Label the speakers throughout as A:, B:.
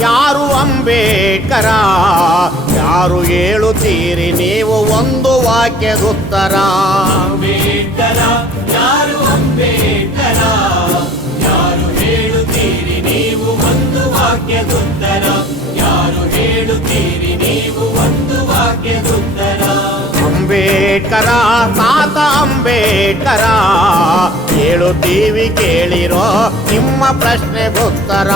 A: ಯಾರು ಅಂಬೇಡ್ಕರ? ಯಾರು ಹೇಳುತ್ತೀರಿ ನೀವು ಒಂದು ವಾಕ್ಯದುತ್ತರ?
B: ಅಂಬೇಡ್ಕರ ಯಾರು ಅಂಬೇಡ್ಕರ? ಯಾರು ಹೇಳುತ್ತೀರಿ ನೀವು ಒಂದು ವಾಕ್ಯದುತ್ತರ? ಯಾರು ಹೇಳುತ್ತೀರಿ ನೀವು ಒಂದು ವಾಕ್ಯದುತ್ತರ?
A: ಅಂಬೇಡ್ಕರ ತಾತ ಅಂಬೇಡ್ಕರ ಹೇಳುತ್ತೀವಿ ಕೇಳಿರೋ ನಿಮ್ಮ
B: ಪ್ರಶ್ನೆ ಪ್ರಶ್ನೆಗುತ್ತರ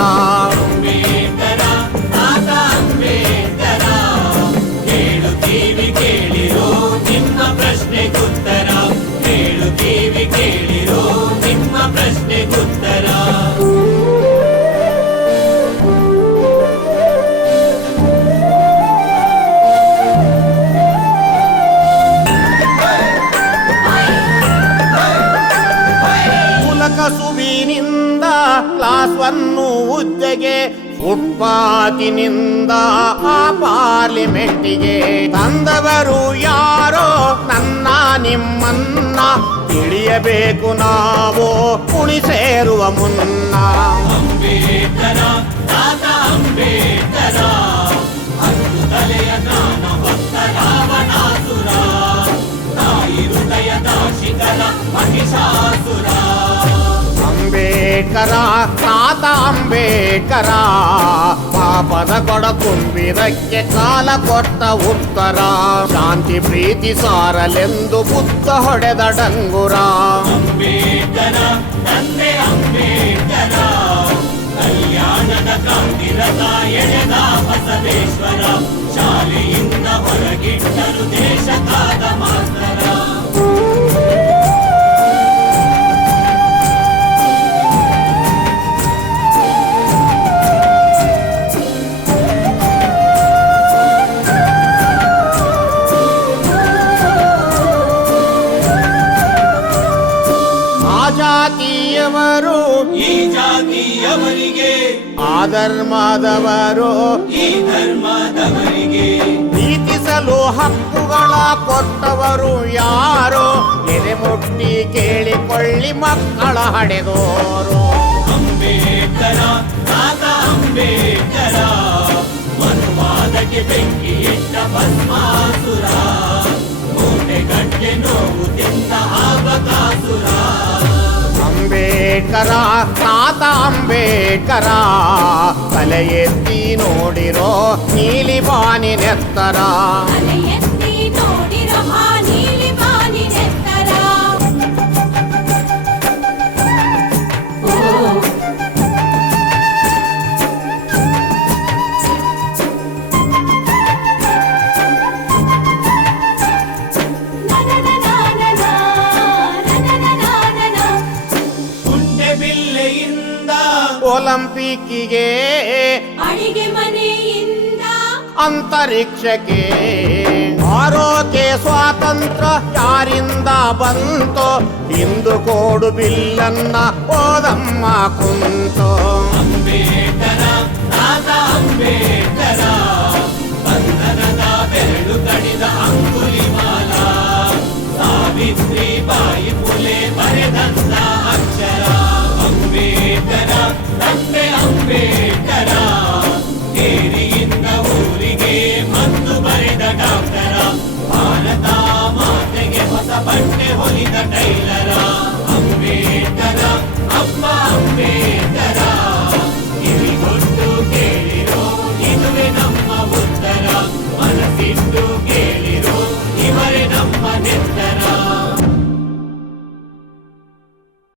A: ಕ್ಲಾಸ್ ಉದ್ದೆಗೆ ಫುಟ್ಪಾತಿನಿಂದ ಆ ಪಾರ್ಲಿಮೆಂಟಿಗೆ ತಂದವರು ಯಾರೋ ನನ್ನ ನಿಮ್ಮನ್ನ ತಿಳಿಯಬೇಕು ನಾವು ಕುಣಿ ಸೇರುವ ಮುನ್ನ.
B: ಅಂಬೇಡ್ಕರ. ಅಂಬೇಡ್ಕರ
A: ತಾತ ಅಂಬೇಡ್ಕರ ಪಾಪದ ಕೊಡ ತುಂಬಿದಕ್ಕೆ ಕಾಲ ಕೊಟ್ಟ ಉತ್ತರ ಶಾಂತಿ ಪ್ರೀತಿ ಸಾರಲೆಂದು ಬುದ್ಧ ಹೊಡೆದ ಡಂಗುರ
B: ಅಂಬೇಡ್ಕರ ತಂದೆ ಅಂಬೇಡ್ಕರ ಕಲ್ಯಾಣದ ಕ್ರಾಂತಿರಥ ಎಳೆದ ಬಸವೇಶ್ವರ ಶಾಲೆಯಿಂದ ಹೊರಗಿಟ್ಟರು ದೇಶಕ್ಕಾದ ಮಾಸ್ತರ
A: ಜಾತಿಯವರು
B: ಈ ಜಾತಿಯವರಿಗೆ
A: ಆಧರ್ಮದವರು ಧರ್ಮದವರು.
B: ಈ ಧರ್ಮದವರಿಗೆ.
A: ಪ್ರೀತಿಸಲು ಹಕ್ಕುಗಳ ಕೊಟ್ಟವರು ಯಾರೋ? ಎದೆ ಮುಟ್ಟಿ ಕೇಳಿಕೊಳ್ಳಿ ಮಕ್ಕಳ ಹಡೆದೋರು
B: ಅಂಬೇಡ್ಕರ ತಾತ ಅಂಬೇಡ್ಕರ ಮನುವಾದಕ್ಕೆ ಬೆಂಕಿ ಇಟ್ಟ ಭಸ್ಮಾಸುರ
A: ಅಂಬೇಡ್ಕರ ತಾತ ಅಂಬೇಡ್ಕರ ತಲೆ ಎತ್ತಿ ನೋಡಿರೋ ನೀಲಿ ಬಾನಿನೆತ್ತರ
C: ತಲೆ
A: ಒಲಿಂಪಿಕ್ಕಿಗೆ
C: ಅಡಿಗೆ ಮನೆಯಿಂದ
A: ಅಂತರಿಕ್ಷಕ್ಕೆ ಆರೋಗ್ಯ ಸ್ವಾತಂತ್ರ್ಯ ಯಾರಿಂದ ಬಂತೋ ಇಂದು ಕೋಡು ಬಿಲ್ಲನ್ನ ಓದಮ್ಮ ಕುಂತೋ.
B: ಅಂಬೇಡ್ಕರ ಕೇರಿಯಿಂದ ಊರಿಗೆ ಮಂದು ಬರೆದ ಡಾಕ್ಟರ ಭಾರತ ಮಾತೆಗೆ ಹೊಸ ಬಟ್ಟೆ ಹೊಲಿದ ಟೈಲರ, ಅಂಬೇಡ್ಕರ, ಅಪ್ಪ ಅಂಬೇಡ್ಕರ.